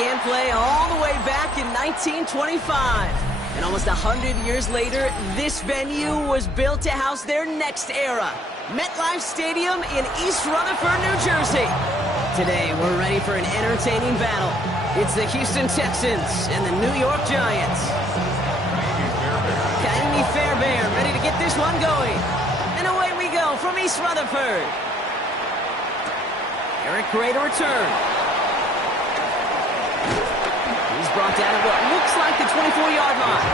began play all the way back in 1925. And almost 100 years later, this venue was built to house their next era. MetLife Stadium in East Rutherford, New Jersey. Today, we're ready for an entertaining battle. It's the Houston Texans and the New York Giants. Kaimi Fairbairn ready to get this one going. And away we go from East Rutherford. Eric Gray to return. He's brought down at what looks like the 24-yard line.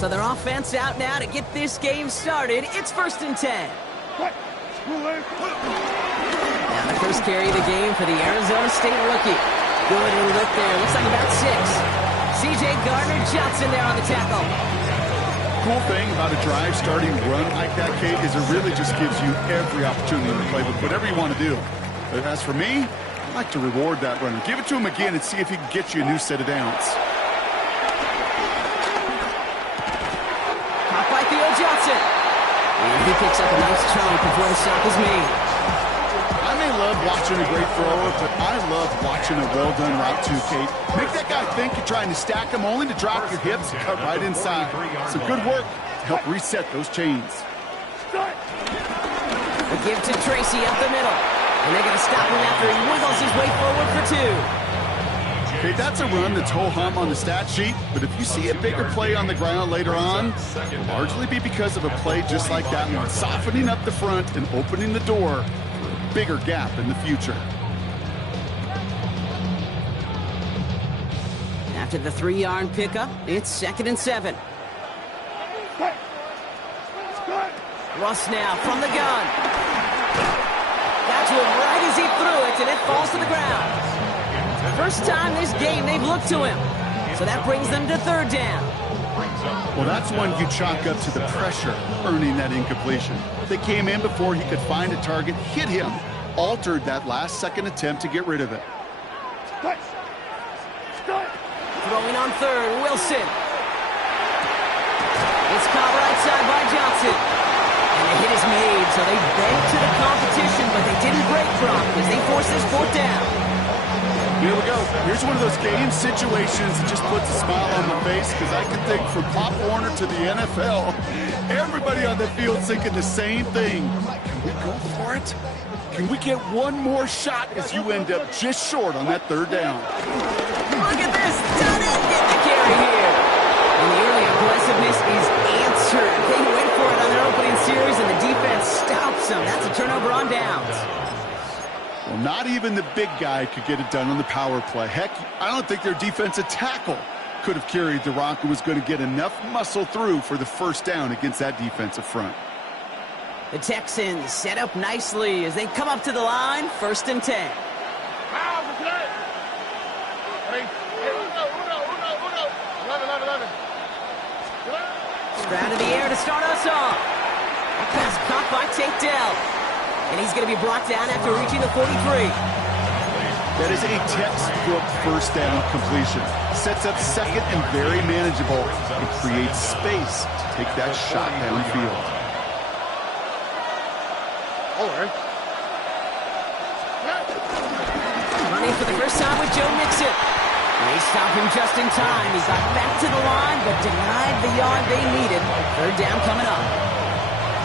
So their offense out now to get this game started. It's 1st and 10. Now the first carry of the game for the Arizona State rookie. Good little lift there. Looks like about 6. C.J. Gardner-Johnson there on the tackle. Cool thing about a drive starting run like that, Kate, is it really just gives you every opportunity to play with whatever you want to do. But as for me, I like to reward that runner. Give it to him again and see if he can get you a new set of downs. Johnson. And he picks up a nice chunk before the stop is made. I may love watching a great thrower, but I love watching a well-done route too, Kate. Make that guy think you're trying to stack him only to drop your hips and cut right inside. Some good work to help reset those chains. A give to Tracy up the middle. And they're going to stop him after he wiggles his way forward for 2. Okay, that's a run that's ho-hum on the stat sheet, but if you see a bigger play on the ground later on, it'll largely be because of a play just like that one, softening up the front and opening the door for a bigger gap in the future. After the 3-yard pickup, it's 2nd and 7. Russ now from the gun. That's one right as he threw it, and it falls to the ground. First time this game they've looked to him. So that brings them to 3rd down. Well, that's one you chalk up to the pressure, earning that incompletion. They came in before he could find a target, hit him, altered that last-second attempt to get rid of it. Throwing on 3rd, Wilson. It's caught right side by Johnson. And the hit is made, so they banked to the competition, but they didn't break from as they force this 4th down. Here we go. Here's one of those game situations that just puts a smile on my face because I can think from Pop Warner to the NFL, everybody on the field thinking the same thing. Can we go for it? Can we get one more shot as you end up just short on that 3rd down? Look at this. Done it. Get the carry here. And the early aggressiveness is answered. They went for it on their opening series, and the defense stops them. That's a turnover on downs. Well, not even the big guy could get it done on the power play. Heck, I don't think their defensive tackle could have carried the rock and was going to get enough muscle through for the 1st down against that defensive front. The Texans set up nicely as they come up to the line, 1st and 10. Stroud in the air to start us off. Pass caught by Tate Dell. And he's going to be brought down after reaching the 43. That is a textbook 1st down completion. Sets up 2nd and very manageable and creates space to take that shot downfield. Running for the first time with Joe Mixon. They stop him just in time. He got back to the line, but denied the yard they needed. 3rd down coming up.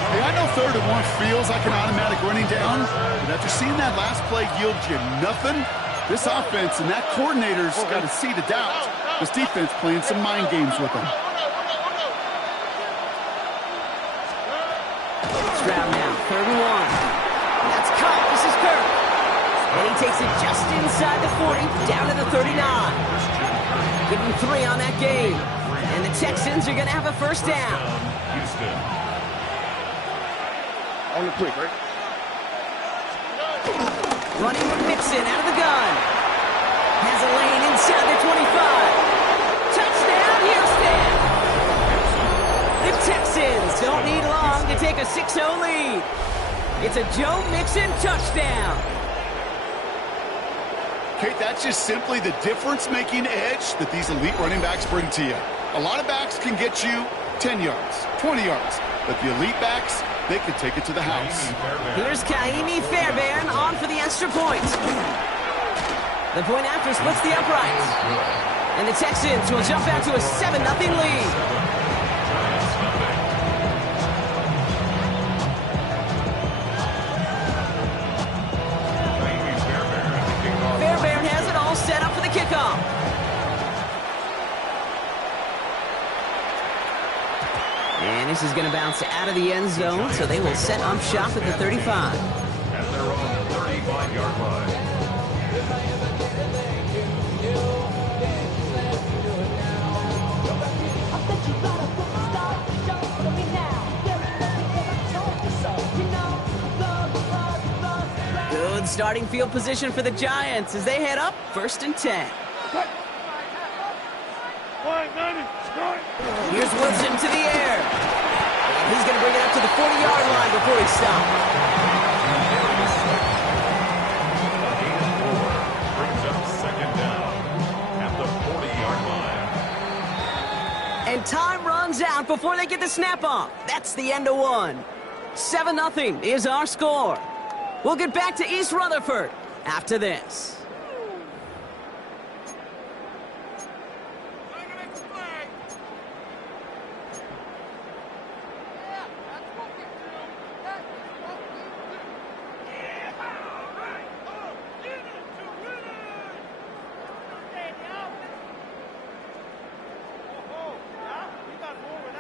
Hey, I know 3rd and 1 feels like an automatic running down, but after seeing that last play yield you nothing, this offense and that coordinator's got a seed of doubt. This defense playing some mind games with them. Stroud now, 3rd and 1. That's caught. This is Kirk. And he takes it just inside the 40, down to the 39. Give him 3 on that game. And the Texans are going to have a 1st down. On the quick, right? Running with Mixon out of the gun. Has a lane inside the 25. Touchdown, Houston! The Texans don't need long to take a 6-0 lead. It's a Joe Mixon touchdown. Kate, that's just simply the difference-making edge that these elite running backs bring to you. A lot of backs can get you 10 yards, 20 yards, but the elite backs, they can take it to the house. Here's Kaimi Fairbairn on for the extra point. The point after splits the uprights. And the Texans will jump out to a 7-0 lead. Set up for the kickoff. And this is going to bounce out of the end zone, so they will set up shop at the 35. At their own 35-yard line. Good starting field position for the Giants as they head up 1st and 10. Here's Wilson to the air. And he's going to bring it up to the 40-yard line before he stops. Brings up 2nd down at the 40-yard line. And time runs out before they get the snap off. That's the end of one. 7-0 is our score. We'll get back to East Rutherford after this.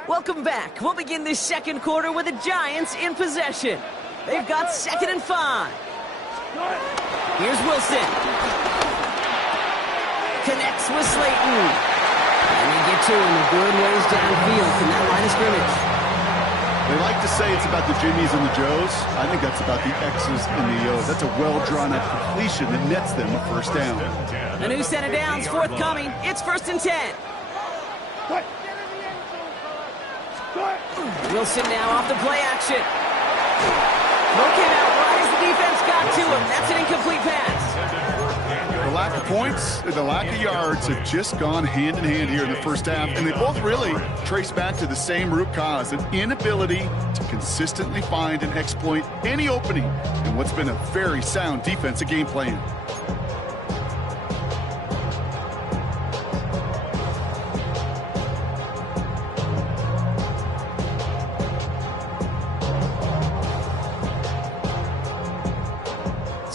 Welcome back. We'll begin this second quarter with the Giants in possession. They've got 2nd and 5. Here's Wilson. Connects with Slayton. And they get to him a good ways downfield from that line of scrimmage. They like to say it's about the Jimmies and the Joes. I think that's about the X's and the O's. That's a well-drawn-up completion that nets them a 1st down. A new set of downs forthcoming. It's 1st and 10. Wilson now off the play action. Broken out right as the defense got to him. That's an incomplete pass. The lack of points and the lack of yards have just gone hand in hand here in the 1st half, and they both really trace back to the same root cause, an inability to consistently find and exploit any opening in what's been a very sound defensive game plan.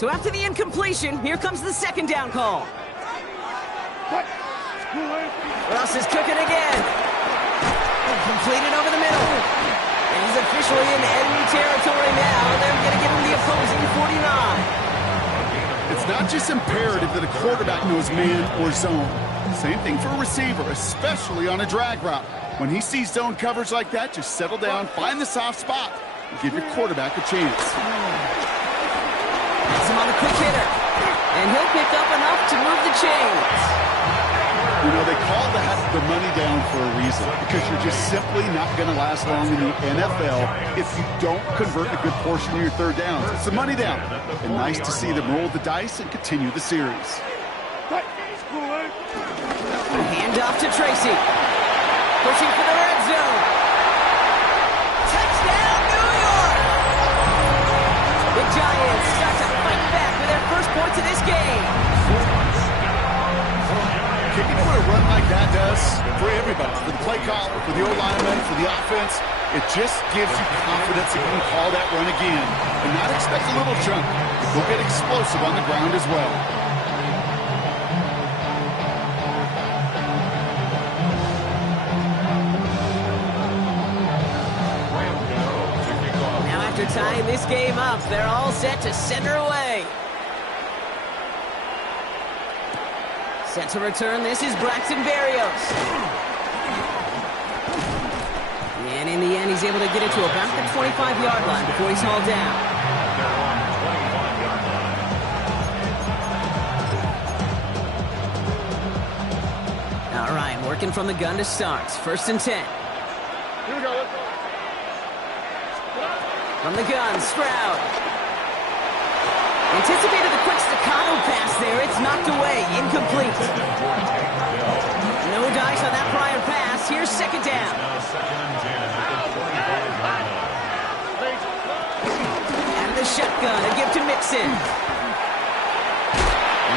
So after the incompletion, here comes the 2nd down call. Russ is cooking again. Completed over the middle. And he's officially in enemy territory now. They're going to give him the opposing 49. It's not just imperative that a quarterback knows man or zone. Same thing for a receiver, especially on a drag route. When he sees zone coverage like that, just settle down, find the soft spot, and give your quarterback a chance. That's him on the quick hitter. And he'll pick up enough to move the chains. You know, they call that the money down for a reason, because you're just simply not going to last long in the NFL if you don't convert a good portion of your 3rd downs. It's the money down. And nice to see them roll the dice and continue the series. Hand off to Tracy. Pushing for the red zone. Touchdown, New York! The Giants start to fight back with their first points of this game. You know what a run like that does for everybody, for the play caller, for the O-lineman, for the offense? It just gives you confidence that you can call that run again and not expect a little chunk. They'll get explosive on the ground as well. Now after tying this game up, they're all set to send her away. Set to return, this is Braxton Berrios. And in the end, he's able to get it to about the 25-yard line before he's hauled down. All right, working from the gun to start. 1st and 10. Here we go, let's go. From the gun, Stroud. Anticipated the quick staccato pass there. It's knocked away. Incomplete. No dice on that prior pass. Here's second down. Out of the shotgun. A give to Mixon. And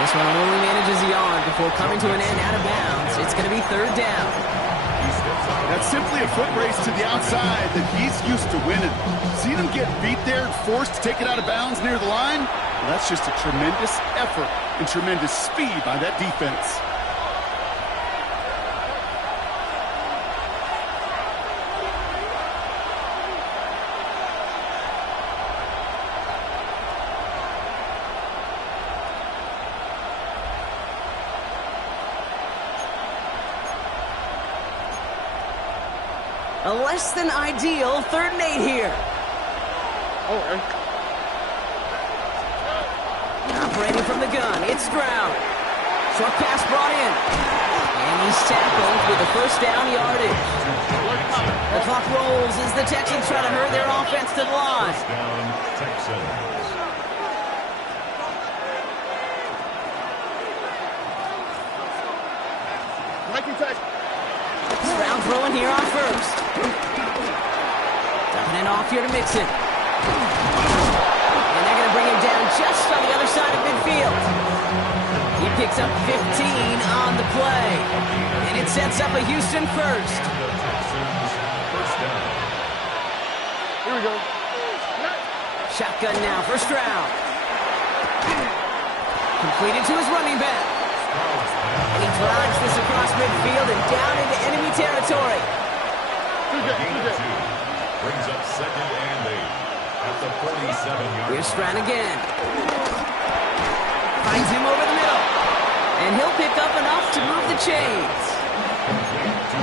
this one only manages the yard before coming to an end out of bounds. It's going to be third down. That's simply a foot race to the outside that he's used to winning. Seeing him get beat there and forced to take it out of bounds near the line, well, that's just a tremendous effort and tremendous speed by that defense. A less than ideal 3rd and 8 here. Operating from the gun, it's Stroud. Short pass brought in. And he's tackled with a first down yardage. The clock rolls as the Texans try to hurry their offense to the line. First down, Texans. Stroud throwing here on first. Dumping it off here to Mixon. And they're going to bring him down just on the other side of midfield. He picks up 15 on the play. And it sets up a Houston first. Here we go. Shotgun now for Stroud. Completed to his running back. And he drives this across midfield and down into enemy territory. Brings up 2nd and 8 at the 47-yard. Here's Stroud again. Finds him over the middle. And he'll pick up enough to move the chains.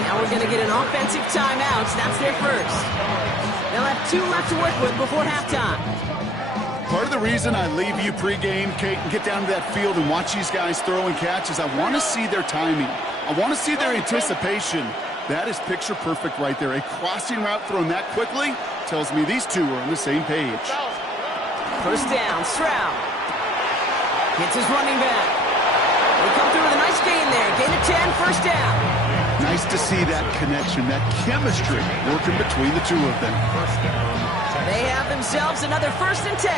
Now we're going to get an offensive timeout. That's their first. They'll have 2 left to work with before halftime. Part of the reason I leave you pregame, Kate, and get down to that field and watch these guys throw and catch is I want to see their timing. I want to see their anticipation. That is picture perfect right there. A crossing route thrown that quickly tells me these two are on the same page. First down, Stroud. Hits his running back. They come through with a nice gain there. Gain of 10, first down. Nice to see that connection, that chemistry working between the two of them. First down, They have themselves another 1st and 10.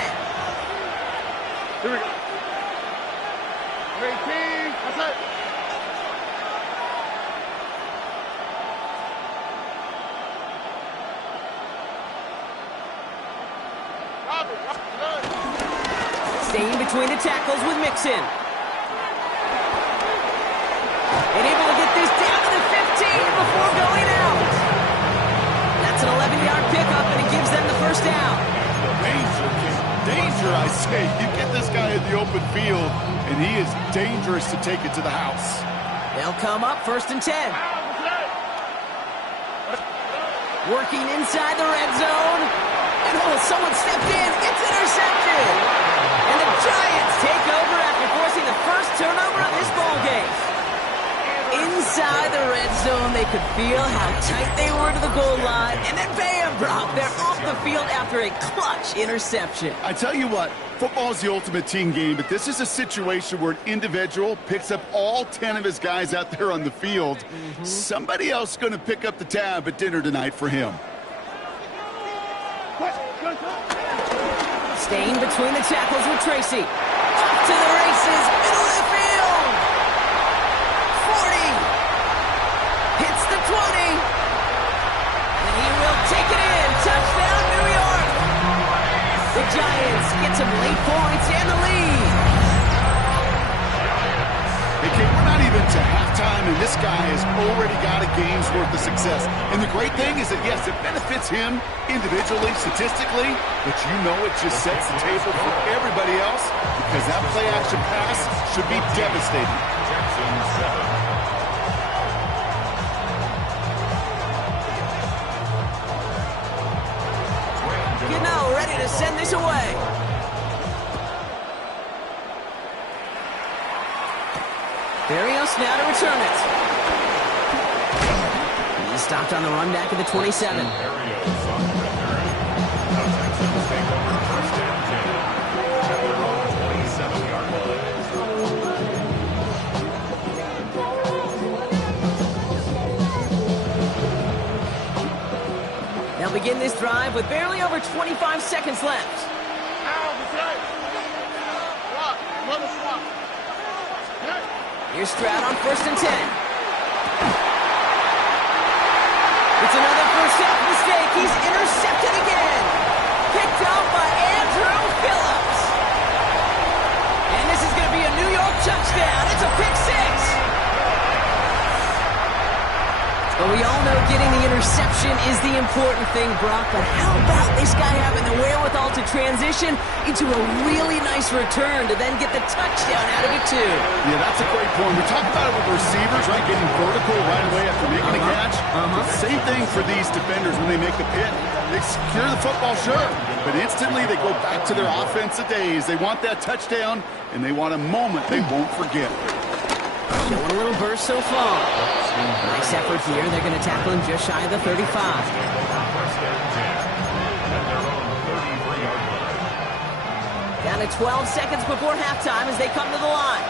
Here we go. 18. That's it. Staying between the tackles with Mixon. And able to get this down to the 15 before going out. That's an 11-yard pickup, and it gives them the first down. Danger, kid. Danger, I say. You get this guy in the open field, and he is dangerous to take it to the house. They'll come up 1st and 10. Working inside the red zone. And someone stepped in. It's intercepted. And the Giants take over after forcing the first turnover of this ballgame. Inside the red zone, they could feel how tight they were to the goal line. And then bam, Brock, they're off the field after a clutch interception. I tell you what, football is the ultimate team game, but this is a situation where an individual picks up all 10 of his guys out there on the field. Somebody else is going to pick up the tab at dinner tonight for him. Staying between the tackles with Tracy. Off to the races, middle of the field. 40. Hits the 20. And he will take it in. Touchdown, New York. The Giants get some late points and the lead. Hey, Kate, we're not even to halftime, and this guy has already got a game's worth of success. And the great thing is that, yes, it benefits him individually, statistically, but you know it just sets the table for everybody else because that play-action pass should be devastating. Texans 7. You know, ready to send this away. Barrios now to return it. He's stopped on the run back at the 27. Barrios on the return. The Texans take over 1st and 10 at their own begin this drive with barely over 25 seconds left. Here's Stroud on 1st and 10. It's another first half mistake. He's intercepted again. Picked off by Andrew Phillips. And this is going to be a New York touchdown. It's a pick six. But we all know getting the interception is the important thing, Brock. But how about this guy having the wherewithal to transition into a really nice return to then get the touchdown out of it, too? Yeah, that's a great point. We talk about it with receivers, right, getting vertical right away after making a catch. Same thing for these defenders when they make the pick. They secure the football, sure, but instantly they go back to their offensive days. They want that touchdown, and they want a moment they won't forget. Showing a little burst so far. Nice effort here. They're going to tackle him just shy of the 35. Down to 12 seconds before halftime as they come to the line.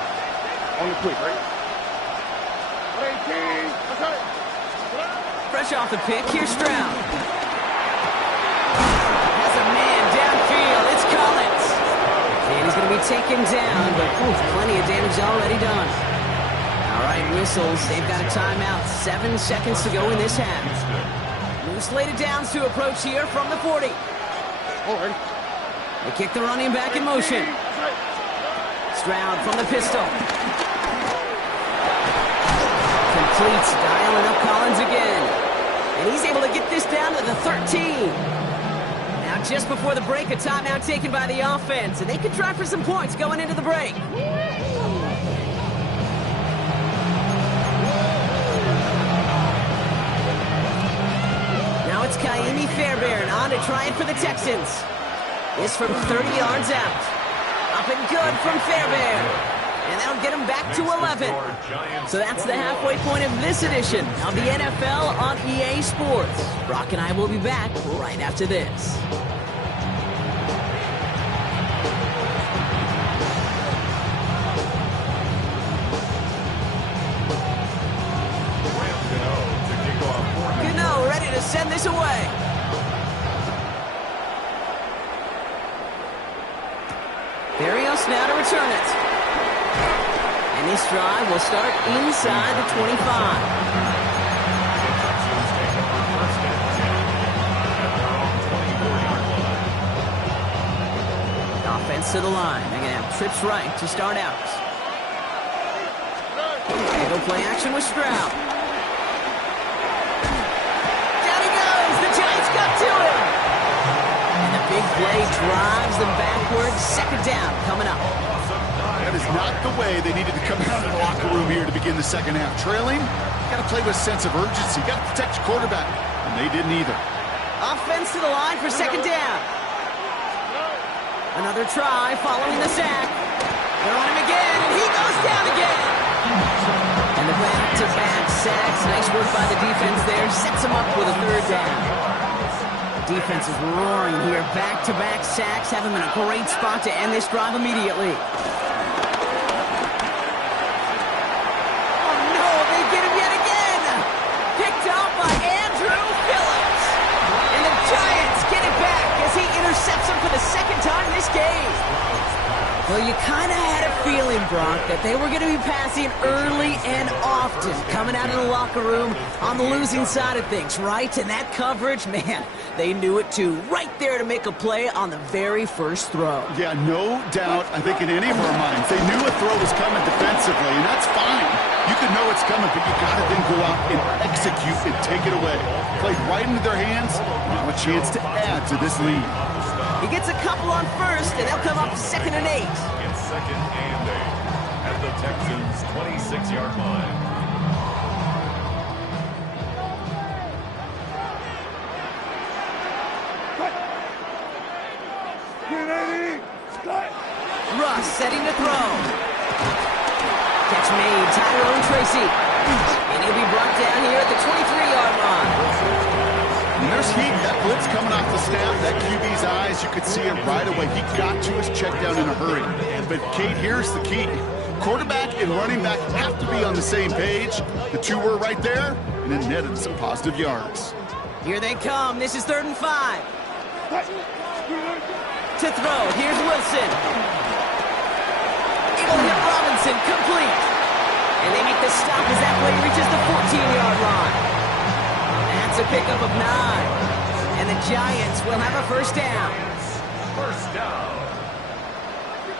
On the quick, right? Fresh off the pick, here's Stroud. Has a man downfield. It's Collins. And he's going to be taken down, but plenty of damage already done. All right, whistles. They've got a timeout. 7 seconds to go in this half. New slated downs to approach here from the 40. They kick the running back in motion. Stroud from the pistol. Completes, dialing up Collins again. And he's able to get this down to the 13. Now, just before the break, a timeout taken by the offense. And they could try for some points going into the break. It's Kaimi Fairbairn on to try it for the Texans. This from 30 yards out. Up and good from Fairbairn. And that'll get him back to 11. So that's the halfway point of this edition of the NFL on EA Sports. Brock and I will be back right after this. Send this away. Berrios now to return it. And this drive will start inside the 25. Offense to the line. They're going to have trips right to start out. They go play action with Stroud. To him. And the big play drives them backwards. Second down coming up. That is not the way they needed to come out of the locker room here to begin the second half. Trailing, got to play with a sense of urgency. Got to protect your quarterback. And they didn't either. Offense to the line for second down. Another try following the sack. They're on him again, and he goes down again. And the back-to-back sacks. Nice work by the defense there. Sets him up with a third down. Defense is roaring here. Back-to-back sacks have him in a great spot to end this drive immediately. Oh, no, they get him yet again. Picked off by Andrew Phillips. And the Giants get it back as he intercepts him for the second time this game. Well, you kind of had a feeling, Brock, that they were going to be passing early and often, coming out of the locker room on the losing side of things, right? And that coverage, man, they knew it too. Right there to make a play on the very first throw. Yeah, no doubt, I think in any of our minds, they knew a throw was coming defensively, and that's fine. You can know it's coming, but you got to then go out and execute and take it away. Played right into their hands, now a chance to add to this lead. He gets a couple on first, and they'll come up 2nd and 8. It's 2nd and 8 at the Texans' 26-yard line. Russ setting to throw. Catch made, Tyrone Tracy. And he'll be brought down here at the 23-yard line. And there's heat. That blitz coming off the snap, that QB's eyes, you could see it right away. He got to his check down in a hurry. But, Kate, here's the key. Quarterback and running back have to be on the same page. The two were right there, and it netted some positive yards. Here they come. This is 3rd and 5. To throw. Here's Wilson. Able to hit Robinson. Complete. And they make the stop as that play reaches the 14-yard line. That's a pickup of 9. And the Giants will have a first down. First down.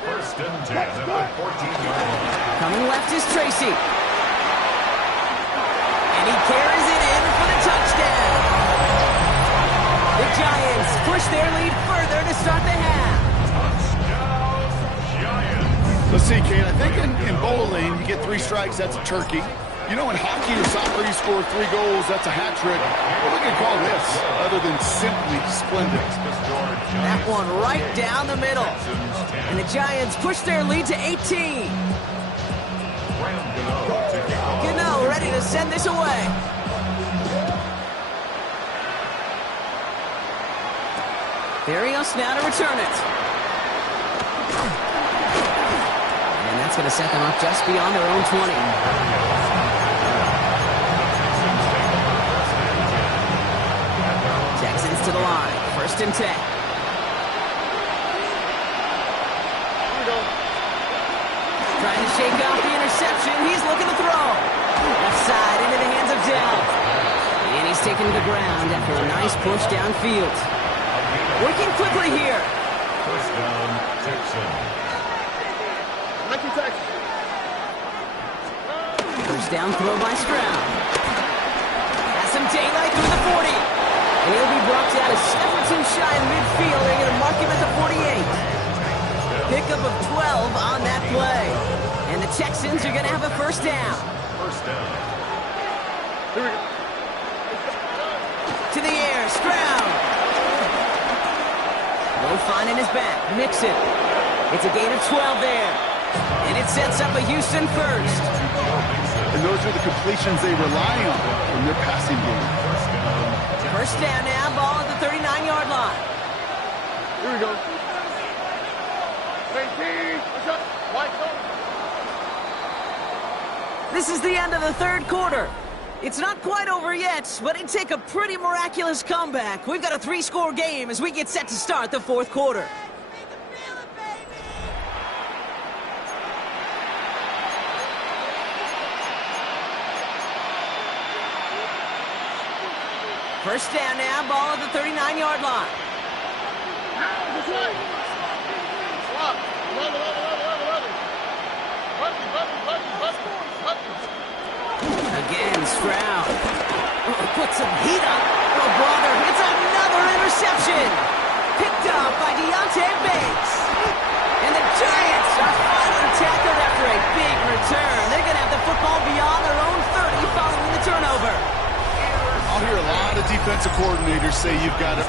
1st and 10 at the 14-yard line. Coming left is Tracy. And he carries it in for the touchdown. The Giants push their lead further to start the half. Touchdown, Giants. Let's see, Kane. I think in bowling, you get 3 strikes, that's a turkey. You know, in hockey or soccer, you score 3 goals, that's a hat trick. What we can call this, other than simply splendid? That one right down the middle. And the Giants push their lead to 18. Gano ready to send this away. Barrios now to return it. And that's going to set them up just beyond their own 20. Texans to the line. 1st and 10. Trying to shake off the interception. He's looking to throw. Left side into the hands of Dell. And he's taken to the ground after a nice push downfield. Working quickly here. First down, Texans. First down throw by Stroud. Has some daylight through the 40. And he'll be brought down a step or 2 shy in midfield. They're going to mark him at the 48. Pickup of 12 on that play. And the Texans are going to have a first down. First down. Here we go. To the air, Stroud. No fine in his back. Mixon. It's a gain of 12 there. And it sets up a Houston first. And those are the completions they rely on in their passing game. First down now, ball at the 39-yard line. Here we go. 18. What's up? White zone. This is the end of the 3rd quarter. It's not quite over yet, but it'd take a pretty miraculous comeback. We've got a 3-score game as we get set to start the 4th quarter. First down now, ball at the 39-yard line. Again, Stroud. Put some heat up. Oh, brother, it's another interception. Picked up by Deontay Banks. And the Giants are finally tackled after a big return. They're going to have the football beyond their own 30 following the turnover. I'll hear a lot of defensive coordinators say you've got to